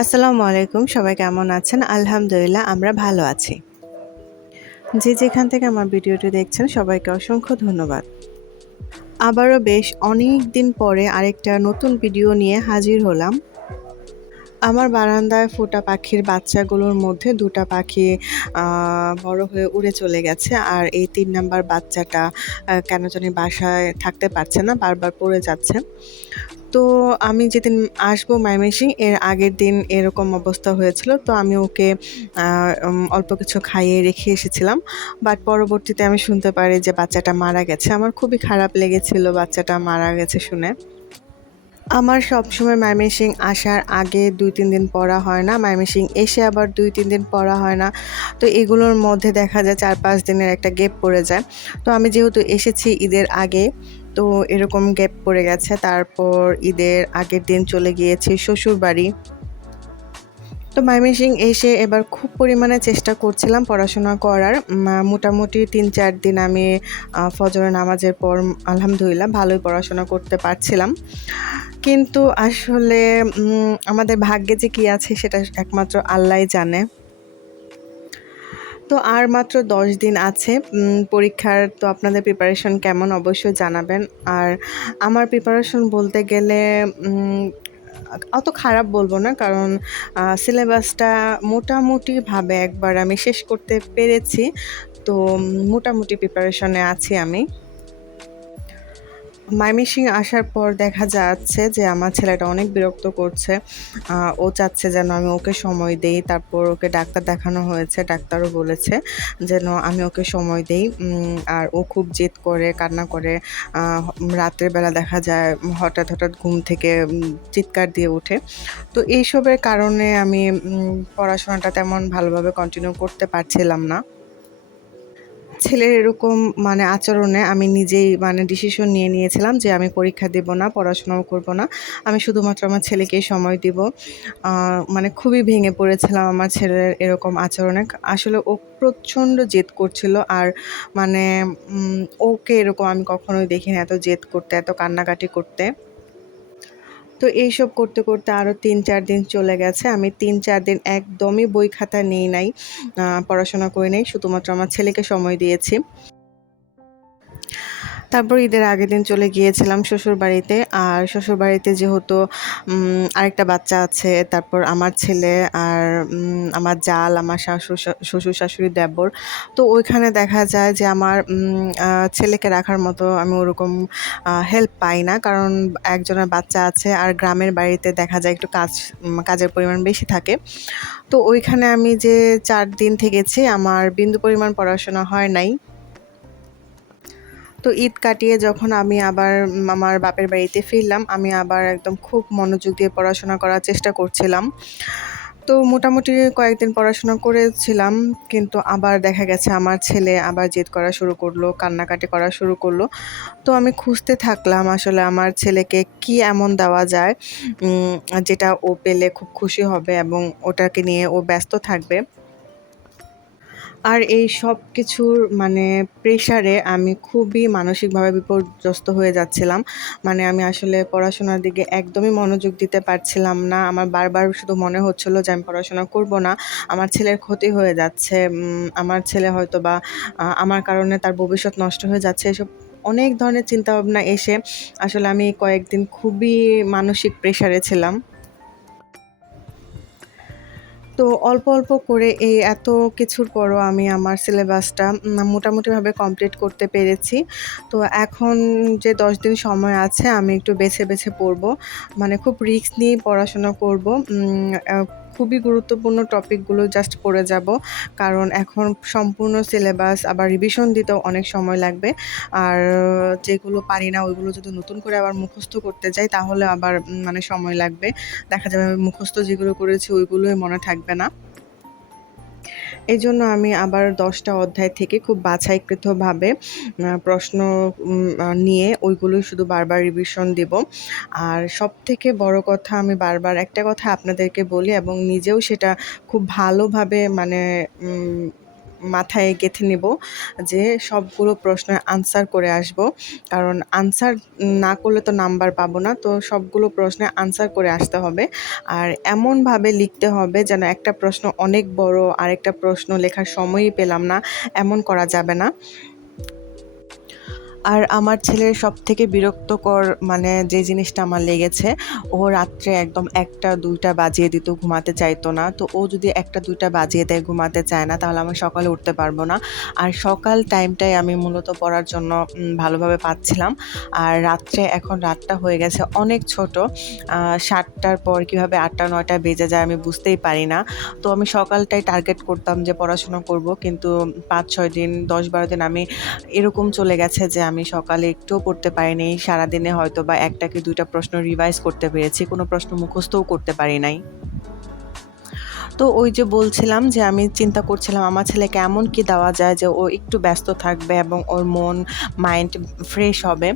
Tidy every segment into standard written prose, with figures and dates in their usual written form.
আসসালামু আলাইকুম। সবাই কেমন আছেন? আলহামদুলিল্লাহ আমরা ভালো আছি। যে যেখান থেকে আমার ভিডিওটি দেখছেন সবাইকে অসংখ্য ধন্যবাদ। আবারও বেশ অনেক দিন পরে আরেকটা নতুন ভিডিও নিয়ে হাজির হলাম। আমার বারান্দায় ফোটা পাখির বাচ্চাগুলোর মধ্যে ২ টা পাখি আ বড় হয়ে উড়ে চলে গেছে। আর এই ৩ নাম্বার বাচ্চাটা কেন জানি বাসায় থাকতে পারছে না, বারবার পড়ে যাচ্ছে। তো আমি যেদিন আসবো ময়মনসিং এর আগের দিন এরকম অবস্থা হয়েছিল। তো আমি ওকে আ অল্প কিছু খাইয়ে রেখে এসেছিলাম। বাট পরবর্তীতে আমি শুনতে পারি যে বাচ্চাটা মারা গেছে। আমার খুবই খারাপ লেগেছিল বাচ্চাটা মারা গেছে শুনে। আমার সবসময় ময়মনসিং আসার আগে ২-৩ দিন পড়া হয় না। ময়মনসিং এসে আবার ২-৩ দিন পড়া হয় না। তো এগুলোর মধ্যে দেখা যায় ৪-৫ দিনের একটা গ্যাপ পড়ে যায়। তো আমি যেহেতু এসেছি ঈদের আগে, তো এরকম গ্যাপ পড়ে গেছে। তারপর ঈদের আগের দিন চলে গিয়েছি শ্বশুরবাড়ি। তো ময়মনসিং এসে এবার খুব পরিমাণে চেষ্টা করছিলাম পড়াশোনা করার। মোটামুটি ৩-৪ দিন আমি ফজরের নামাজের পর আলহামদুলিল্লাহ ভালোই পড়াশোনা করতে পারছিলাম। কিন্তু আসলে আমাদের ভাগ্যে যে কি আছে সেটা একমাত্র আল্লাহই জানে। তো আর মাত্র ১০ দিন আছে পরীক্ষার। তো আপনাদের প্রিপারেশন কেমন অবশ্যই জানাবেন। আর আমার প্রিপারেশন বলতে গেলে উম অত খারাপ বলব না, কারণ সিলেবাসটা মোটামুটিভাবে একবার আমি শেষ করতে পেরেছি। তো মোটামুটি প্রিপারেশনে আছি আমি। ময়মনসিং আসার পর দেখা যাচ্ছে যে আমার ছেলেটা অনেক বিরক্ত করছে। ও চাচ্ছে যেন আমি ওকে সময় দেই। তারপর ওকে ডাক্তার দেখানো হয়েছে। ডাক্তারও বলেছে যেন আমি ওকে সময় দেই। আর ও খুব জেদ করে, কান্না করে। আ রাতের বেলা দেখা যায় হঠাৎ ঘুম থেকে চিৎকার দিয়ে ওঠে। তো এইসবের কারণে আমি পড়াশোনাটা তেমন ভালোভাবে কন্টিনিউ করতে পারছিলাম না। ছেলের এরকম আচরণে আমি নিজেই ডিসিশন নিয়ে নিয়েছিলাম যে আমি পরীক্ষা দেব না, পড়াশোনাও করব না। আমি শুধুমাত্র আমার ছেলেকেই সময় দিব। খুবই ভেঙে পড়েছিলাম আমার ছেলের এরকম আচরণে। আসলে ও প্রচণ্ড জেদ করছিল। আর মানে ওকে এরকম আমি কখনোই দেখিনি এত জেদ করতে, এত কান্নাকাটি করতে। তো এইসব করতে আরও ৩-৪ দিন চলে গেছে। আমি ৩-৪ দিন একদমই বই খাতা নেই নাই, পড়াশোনা করি নাই। শুধুমাত্র আমার ছেলেকে সময় দিয়েছি। তারপর ঈদের আগের দিন চলে গিয়েছিলাম শ্বশুরবাড়িতে। আর শ্বশুরবাড়িতে যেহেতু আরেকটা বাচ্চা আছে, তারপর আমার ছেলে আর আমার জাল, আমার শ্বশুর-শাশুড়ি, দেবর। তো ওইখানে দেখা যায় যে আমার ছেলেকে রাখার মতো আমি ওরকম হেল্প পাই না। কারণ একজনের বাচ্চা আছে আর গ্রামের বাড়িতে দেখা যায় একটু কাজের পরিমাণ বেশি থাকে। তো ওইখানে আমি যে ৪ দিন থেকেছি আমার বিন্দু পরিমাণ পড়াশোনা হয় নাই। তো ঈদ কাটিয়ে যখন আমি আবার আমার বাপের বাড়িতে ফিরলাম, আমি আবার একদম খুব মনোযোগ দিয়ে পড়াশোনা করার চেষ্টা করছিলাম। তো মোটামুটি কয়েকদিন পড়াশোনা করেছিলাম, কিন্তু আবার দেখা গেছে আমার ছেলে আবার জেদ করা শুরু করলো, কান্নাকাটি করা শুরু করলো। তো আমি খুঁজতে থাকলাম আসলে আমার ছেলেকে কি এমন দেওয়া যায় উম যেটা ও পেলে খুব খুশি হবে এবং ওটাকে নিয়ে ও ব্যস্ত থাকবে। আর এই সবকিছুর প্রেশারে আমি খুবই মানসিকভাবে বিপর্যস্ত হয়ে যাচ্ছিলাম। আমি আসলে পড়াশোনার দিকে একদমই মনোযোগ দিতে পারছিলাম না। আমার বারবার শুধু মনে হচ্ছিল যে আমি পড়াশোনা করব না। আমার ছেলের ক্ষতি হয়ে যাচ্ছে। আমার ছেলে হয়তোবা আমার কারণে তার ভবিষ্যৎ নষ্ট হয়ে যাচ্ছে। এসব অনেক ধরনের চিন্তাভাবনা এসে আসলে আমি কয়েকদিন খুবই মানসিক প্রেশারে ছিলাম। তো অল্প করে এই এত কিছুর পরও আমি আমার সিলেবাসটা মোটামুটিভাবে কমপ্লিট করতে পেরেছি। তো এখন যে ১০ দিন সময় আছে আমি একটু বেছে পড়বো। খুব রিস্ক নিয়েই পড়াশোনা করব। খুবই গুরুত্বপূর্ণ টপিকগুলো জাস্ট পড়ে যাব। কারণ এখন সম্পূর্ণ সিলেবাস আবার রিভিশন দিতেও অনেক সময় লাগবে। আর যেগুলো পারি না ওইগুলো যদি নতুন করে আবার মুখস্থ করতে যাই তাহলে আবার সময় লাগবে। দেখা যাবে আমি মুখস্থ যেগুলো করেছি ওইগুলোই মনে থাকবে না। এজন্য আমি আবার ১০ টা অধ্যায় থেকে খুব বাছাইকৃতভাবে প্রশ্ন নিয়ে ওইগুলোই শুধু বারবার রিভিশন দিব। আর সবথেকে বড় কথা, আমি বারবার একটা কথা আপনাদেরকে বলি এবং নিজেও সেটা খুব ভালোভাবে মাথায় গেঁথে নেব যে সবগুলো প্রশ্নের আনসার করে আসব, কারণ আনসার না করলে তো নাম্বার পাবো না। তো সবগুলো প্রশ্নের আনসার করে আসতে হবে, আর এমনভাবে লিখতে হবে যেন একটা প্রশ্ন অনেক বড়, আরেকটা প্রশ্ন লেখার সময়ই পেলাম না, এমন করা যাবে না। আর আমার ছেলের সবথেকে বিরক্তকর যে জিনিসটা আমার লেগেছে, ও রাত্রে একদম ১টা ২টা বাজিয়ে দিত, ঘুমাতে চাইতো না। তো ও যদি ১টা ২টা বাজিয়ে দেয়, ঘুমাতে চায় না, তাহলে আমি সকালে উঠতে পারবো না। আর সকাল টাইমটাই আমি মূলত পড়ার জন্য ভালোভাবে পাচ্ছিলাম। আর এখন রাতটা হয়ে গেছে অনেক ছোট, ৭টার পর কীভাবে ৮টা ৯টা বেজে যায় আমি বুঝতেই পারি না। তো আমি সকালটাই টার্গেট করতাম যে পড়াশোনা করব, কিন্তু ৫-৬ দিন ১০-১২ দিন আমি এরকম চলে গেছে যে আমি সকালে একটুও পড়তে পারিনি। সারাদিনে হয়তোবা ১টা কি ২টা প্রশ্ন রিভাইজ করতে পেরেছি, কোনো প্রশ্ন মুখস্থও করতে পারি নাই। তো ওই যে বলছিলাম যে আমি চিন্তা করছিলাম আমার ছেলেকে এমন কি দেওয়া যায় যে ও একটু ব্যস্ত থাকবে এবং ওর মাইন্ড ফ্রেশ হবে।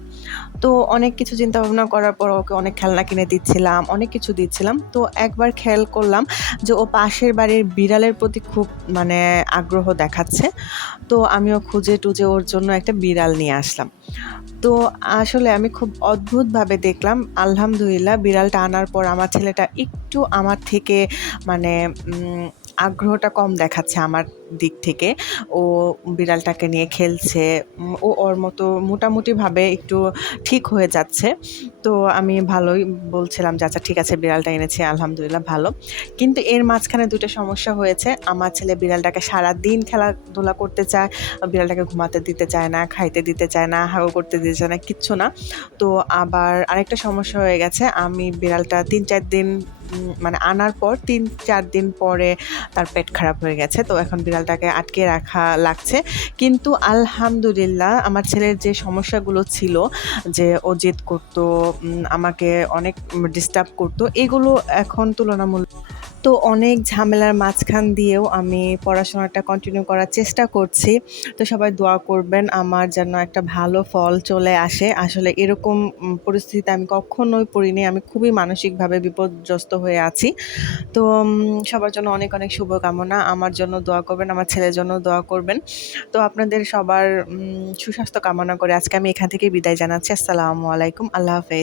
তো অনেক কিছু চিন্তা ভাবনা করার পর ওকে অনেক খেলনা কিনে দিচ্ছিলাম, অনেক কিছু দিচ্ছিলাম। তো একবার খেয়াল করলাম যে ও পাশের বাড়ির বিড়ালের প্রতি খুব আগ্রহ দেখাচ্ছে। তো আমিও খুঁজে টুজে ওর জন্য একটা বিড়াল নিয়ে আসলাম। তো আসলে আমি খুব অদ্ভুতভাবে দেখলাম, আলহামদুলিল্লাহ বিড়ালটা আনার পর আমার ছেলেটা একটু আমার থেকে মানে আগ্রহটা কম দেখাচ্ছে আমার দিক থেকে। ও বিড়ালটাকে নিয়ে খেলছে, ও ওর মতো মোটামুটিভাবে একটু ঠিক হয়ে যাচ্ছে। তো আমি ভালোই বলছিলাম যে আচ্ছা ঠিক আছে, বিড়ালটা এনেছি আলহামদুলিল্লাহ ভালো। কিন্তু এর মাঝখানে ২টা সমস্যা হয়েছে। আমার ছেলে বিড়ালটাকে সারাদিন খেলাধুলা করতে চায়, বিড়ালটাকে ঘুমাতে দিতে চায় না, খাইতে দিতে চায় না, হাগু করতে দিতে চায় না, কিচ্ছু না। তো আবার আরেকটা সমস্যা হয়ে গেছে, আমি বিড়ালটা ৩-৪ দিন আনার পর ৩-৪ দিন পরে তার পেট খারাপ হয়ে গেছে। তো এখন বিড়ালটাকে আটকে রাখা লাগছে। কিন্তু আলহামদুলিল্লাহ আমার ছেলের যে সমস্যাগুলো ছিল, যে ও জেদ করতো, আমাকে অনেক ডিস্টার্ব করতো, এগুলো এখন তো অনেক ঝামেলার মাঝখান দিয়েও আমি পড়াশোনাটা কন্টিনিউ করার চেষ্টা করছি। তো সবাই দোয়া করবেন আমার যেন একটা ভালো ফল চলে আসে। আসলে এরকম পরিস্থিতিতে আমি কখনোই পড়িনি। আমি খুবই মানসিকভাবে বিপর্যস্ত হয়ে আছি। তো সবার জন্য অনেক অনেক শুভকামনা। আমার জন্য দোয়া করবেন, আমার ছেলের জন্য দোয়া করবেন। তো আপনাদের সবার সুস্বাস্থ্য কামনা করে আজকে আমি এখান থেকেই বিদায় জানাচ্ছি। আসসালামু আলাইকুম। আল্লাহ হাফেজ।